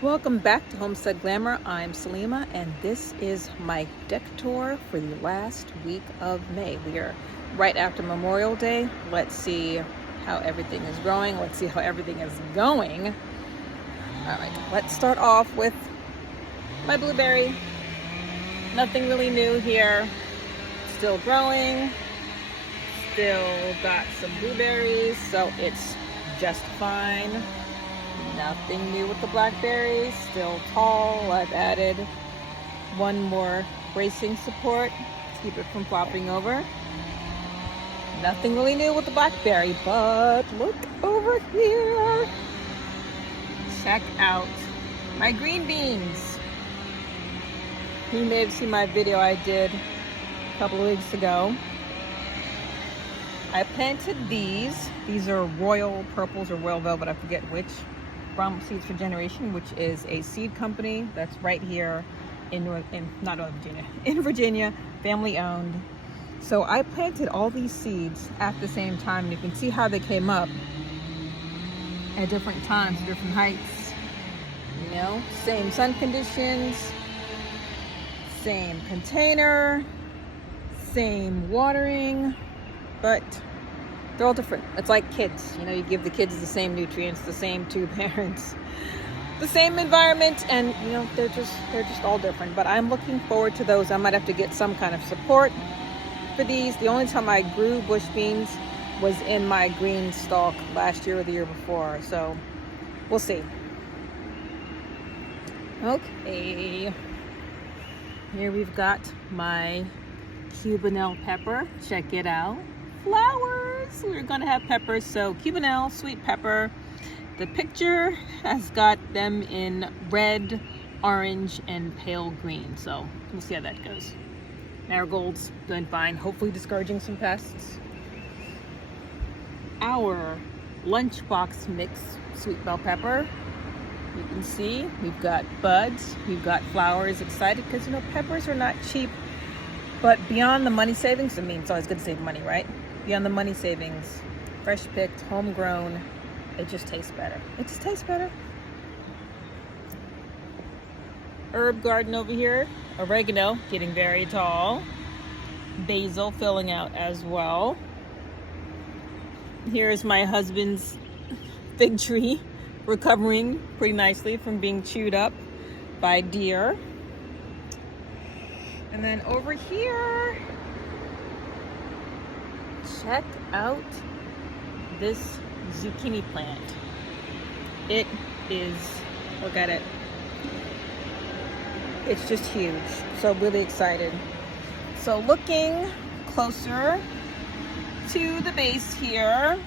Welcome back to Homestead Glamour. I'm Salima, and this is my deck tour for the last week of May. We are right after Memorial Day. Let's see how everything is growing. Let's see how everything is going. All right, let's start off with my blueberry. Nothing really new here. Still growing. Still got some blueberries, so it's just fine. Nothing new with the blackberries, still tall. I've added one more bracing support to keep it from flopping over. Nothing really new with the blackberry, but look over here. Check out my green beans. You may have seen my video I did a couple of weeks ago. I planted these. These are Royal Purples or Royal Velvet, I forget which. From Seeds for Generation, which is a seed company that's right here in Virginia, family owned. So I planted all these seeds at the same time, and you can see how they came up at different times, different heights. You know, same sun conditions, same container, same watering, but they're all different. It's like kids, you know, you give the kids the same nutrients, the same two parents, the same environment, and you know, they're just all different. But I'm looking forward to those. I might have to get some kind of support for these. The only time I grew bush beans was in my green stalk last year or the year before, so we'll see. Okay, here we've got my Cubanelle pepper. Check it out. Flowers. We're gonna have peppers, so Cubanelle, sweet pepper. The picture has got them in red, orange, and pale green, so we'll see how that goes. Marigolds doing fine, hopefully discouraging some pests. Our lunchbox mix sweet bell pepper. You can see we've got buds, we've got flowers. Excited because you know peppers are not cheap, but beyond the money savings, I mean, it's always good to save money, right? Beyond the money savings, fresh picked, homegrown, it just tastes better. It just tastes better. Herb garden over here, oregano getting very tall, basil filling out as well. Here's my husband's fig tree recovering pretty nicely from being chewed up by deer. And then over here, check out this zucchini plant. It is, look at it. It's just huge. So really excited. So looking closer to the base here,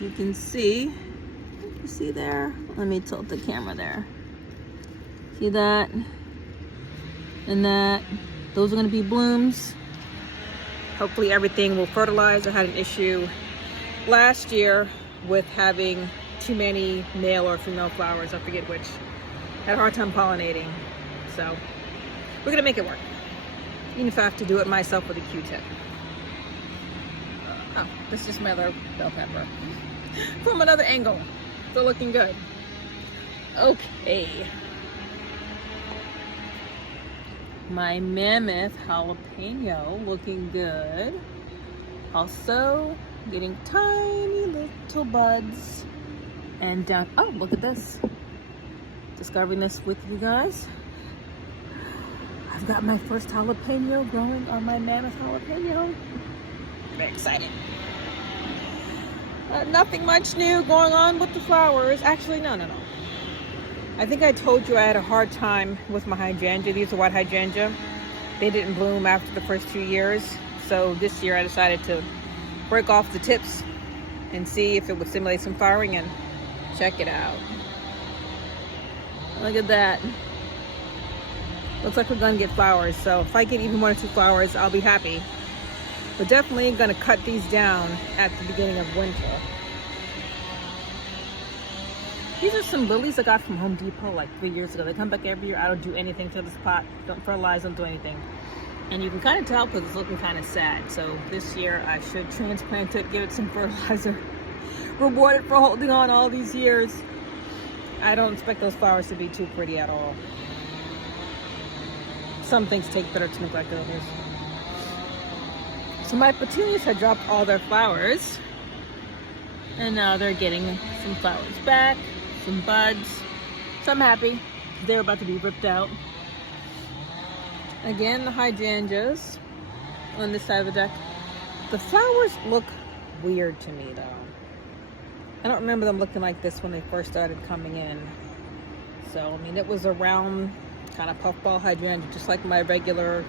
you can see, you see there? Let me tilt the camera there. See that? And that, those are gonna be blooms. Hopefully everything will fertilize. I had an issue last year with having too many male or female flowers, I forget which. Had a hard time pollinating. So we're gonna make it work. Even if I have to do it myself with a Q-tip. Oh, this is just my other bell pepper. From another angle. Still looking good. Okay. My mammoth jalapeno looking good. Also getting tiny little buds. And down, oh, look at this. Discovering this with you guys. I've got my first jalapeno growing on my mammoth jalapeno. Very excited. Nothing much new going on with the flowers. Actually, no. I think I told you I had a hard time with my hydrangea. These are white hydrangea. They didn't bloom after the first 2 years. So this year I decided to break off the tips and see if it would stimulate some flowering, and check it out. Look at that. Looks like we're gonna get flowers. So if I get even 1 or 2 flowers, I'll be happy. But definitely gonna cut these down at the beginning of winter. These are some lilies I got from Home Depot like 3 years ago. They come back every year. I don't do anything to this pot. Don't fertilize, don't do anything. And you can kind of tell because it's looking kind of sad. So this year I should transplant it, give it some fertilizer. Reward it for holding on all these years. I don't expect those flowers to be too pretty at all. Some things take better to neglect than others. So my petunias had dropped all their flowers, and now they're getting some flowers back, some buds. So I'm happy. They're about to be ripped out. Again, the hydrangeas on this side of the deck. The flowers look weird to me though. I don't remember them looking like this when they first started coming in. So, I mean, it was a round kind of puffball hydrangea, just like my regular,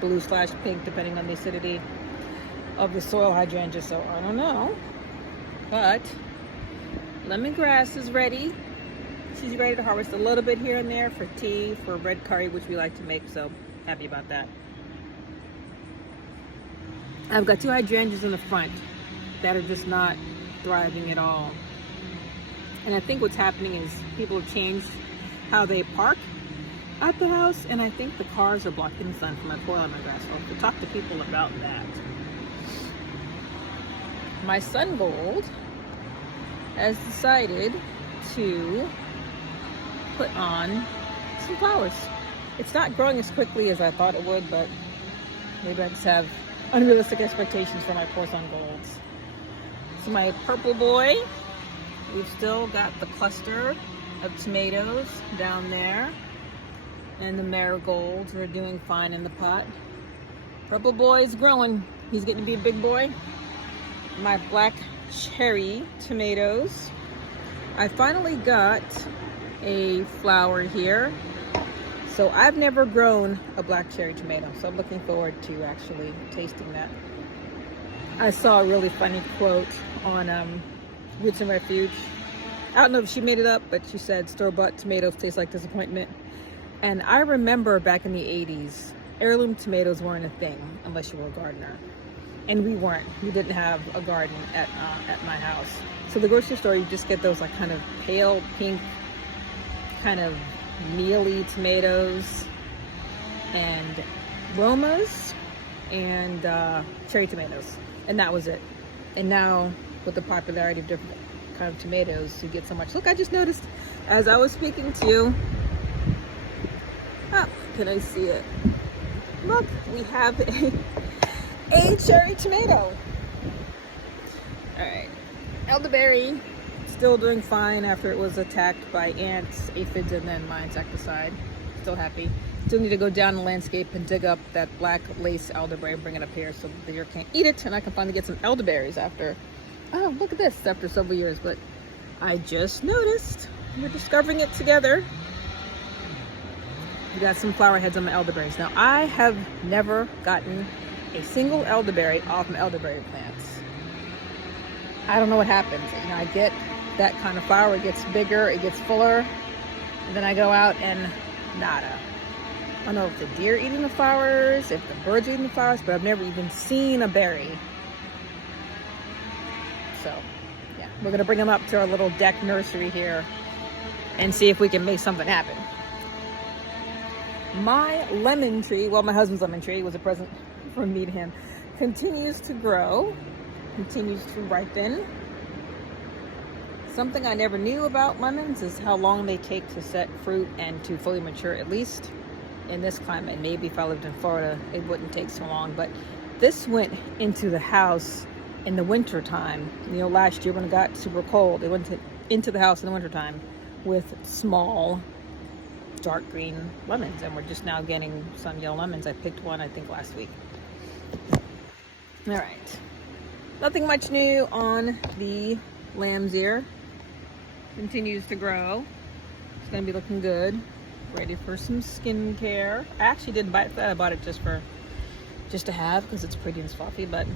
blue/pink, depending on the acidity of the soil hydrangea. So I don't know, but lemongrass is ready. She's ready to harvest a little bit here and there for tea, for red curry, which we like to make, so happy about that. I've got 2 hydrangeas in the front that are just not thriving at all. And I think what's happening is people have changed how they park at the house, and I think the cars are blocking the sun from my poor lemongrass. So I'll have to talk to people about that. My sun gold has decided to put on some flowers. It's not growing as quickly as I thought it would, but maybe I just have unrealistic expectations for my poor sun golds. So my purple boy, we've still got the cluster of tomatoes down there, and the marigolds are doing fine in the pot. Purple boy is growing. He's getting to be a big boy. My black cherry tomatoes. I finally got a flower here. So I've never grown a black cherry tomato, so I'm looking forward to actually tasting that. I saw a really funny quote on Roots and Refuge. I don't know if she made it up, but she said store-bought tomatoes taste like disappointment. And I remember back in the 80s, heirloom tomatoes weren't a thing unless you were a gardener. And we weren't. We didn't have a garden at my house. So the grocery store, you just get those like kind of pale pink, kind of mealy tomatoes and Romas and cherry tomatoes. And that was it. And now with the popularity of different kind of tomatoes, you get so much. Look, I just noticed as I was speaking to you. Oh, can I see it? Look, we have a cherry tomato. All right, elderberry still doing fine after it was attacked by ants, aphids, and then my insecticide. Still happy. Still need to go down the landscape and dig up that black lace elderberry and bring it up here so the deer can't eat it, and I can finally get some elderberries after, oh, look at this, after several years. But I just noticed, we're discovering it together. We got some flower heads on my elderberries. Now, I have never gotten a single elderberry off my elderberry plants. I don't know what happens. I get that kind of flower, it gets bigger, it gets fuller, and then I go out and nada. I don't know if the deer are eating the flowers, if the birds are eating the flowers, but I've never even seen a berry. So, yeah, we're gonna bring them up to our little deck nursery here and see if we can make something happen. My lemon tree, well, my husband's lemon tree was a present from me to him, continues to grow, continues to ripen. Something I never knew about lemons is how long they take to set fruit and to fully mature, at least in this climate. Maybe if I lived in Florida, it wouldn't take so long, but this went into the house in the winter time. Last year when it got super cold, it went into the house in the winter time with small dark green lemons, and we're just now getting some yellow lemons. I picked one, I think, last week. All right, nothing much new on the lamb's ear. Continues to grow. It's gonna be looking good. Ready for some skincare. I actually didn't buy it for that. I bought it just to have, because it's pretty and fluffy. But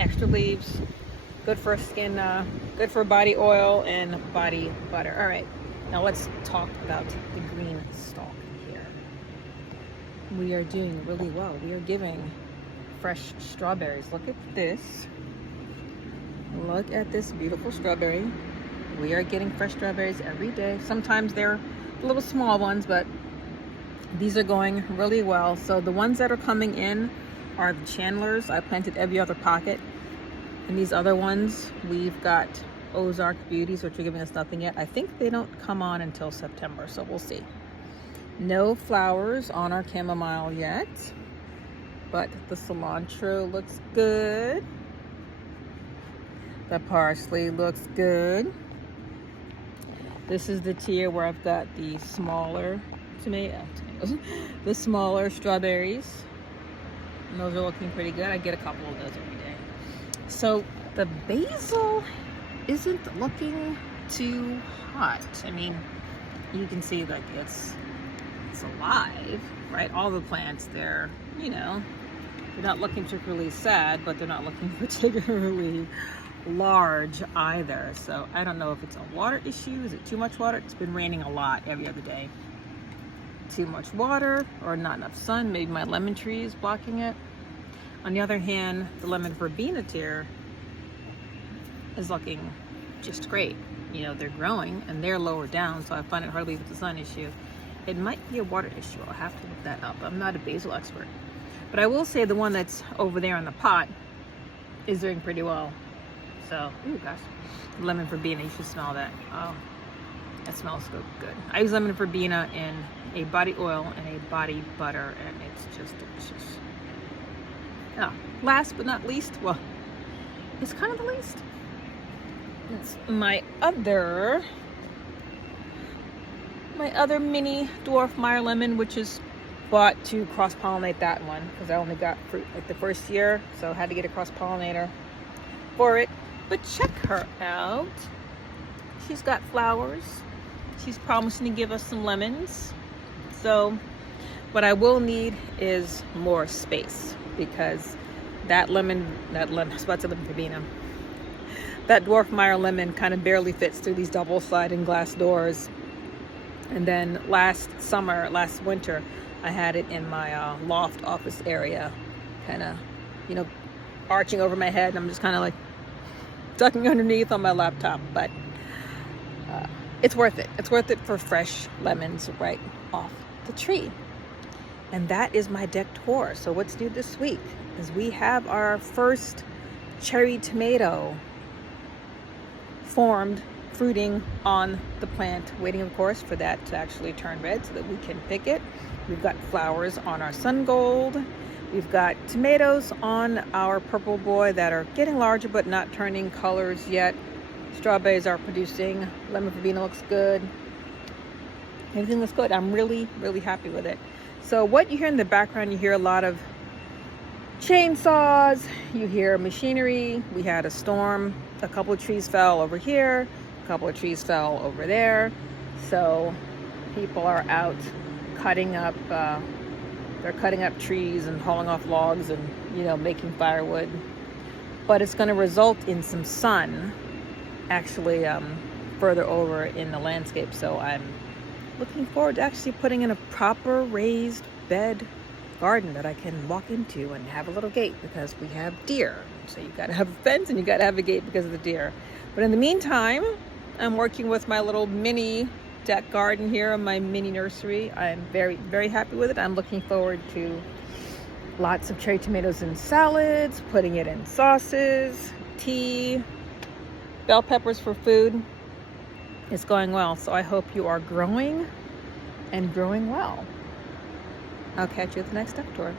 extra leaves, good for skin, good for body oil and body butter. All right, now let's talk about the green stalk here. We are doing really well. We are giving fresh strawberries. Look at this. Look at this beautiful strawberry. We are getting fresh strawberries every day. Sometimes they're little small ones, but these are going really well. So the ones that are coming in are the Chandlers. I planted every other pocket. And these other ones, we've got Ozark Beauties, which are giving us nothing yet. I think they don't come on until September, so we'll see. No flowers on our chamomile yet, but the cilantro looks good. The parsley looks good. This is the tier where I've got the smaller tomatoes, the smaller strawberries. And those are looking pretty good. I get a couple of those every day. So the basil isn't looking too hot. I mean, you can see like it's alive, right? All the plants, they're, you know, they're not looking particularly sad, but they're not looking particularly large either. So I don't know if it's a water issue. Is it too much water? It's been raining a lot every other day. Too much water or not enough sun. Maybe my lemon tree is blocking it. On the other hand, the lemon verbena tier is looking just great. You know, they're growing and they're lower down, so I find it hard to believe it's a sun issue. It might be a water issue. I'll have to look that up. I'm not a basil expert. But I will say the one that's over there in the pot is doing pretty well. So, ooh gosh, lemon verbena, you should smell that. Oh, that smells so good. I use lemon verbena in a body oil and a body butter, and it's just delicious. Now, last but not least, well, it's kind of the least. It's my other mini dwarf Meyer lemon, which is bought to cross-pollinate that one because I only got fruit like the first year, so I had to get a cross-pollinator for it. But check her out. She's got flowers. She's promising to give us some lemons. So what I will need is more space because that lemon, I was about to say lemon verbena, that dwarf Meyer lemon kind of barely fits through these double sliding glass doors. And then last winter, I had it in my loft office area, kind of, you know, arching over my head. And I'm just kind of like ducking underneath on my laptop, but it's worth it. It's worth it for fresh lemons right off the tree. And that is my deck tour. So what's new this week is we have our first cherry tomato formed, fruiting on the plant, waiting of course for that to actually turn red so that we can pick it. We've got flowers on our sun gold. We've got tomatoes on our purple boy that are getting larger but not turning colors yet. Strawberries are producing. Lemon verbena looks good. Everything looks good. I'm really, really happy with it. So what you hear in the background, you hear a lot of chainsaws, you hear machinery. We had a storm. A couple of trees fell over here. A couple of trees fell over there. So people are out cutting up, they're cutting up trees and hauling off logs and, you know, making firewood. But it's going to result in some sun actually further over in the landscape. So I'm looking forward to actually putting in a proper raised bed garden that I can walk into and have a little gate because we have deer. So you got to have a fence and you got to have a gate because of the deer. But in the meantime, I'm working with my little mini deck garden here in my mini nursery. I'm very, very happy with it. I'm looking forward to lots of cherry tomatoes in salads, putting it in sauces, tea, bell peppers for food. It's going well. So I hope you are growing and growing well. I'll catch you at the next deck tour.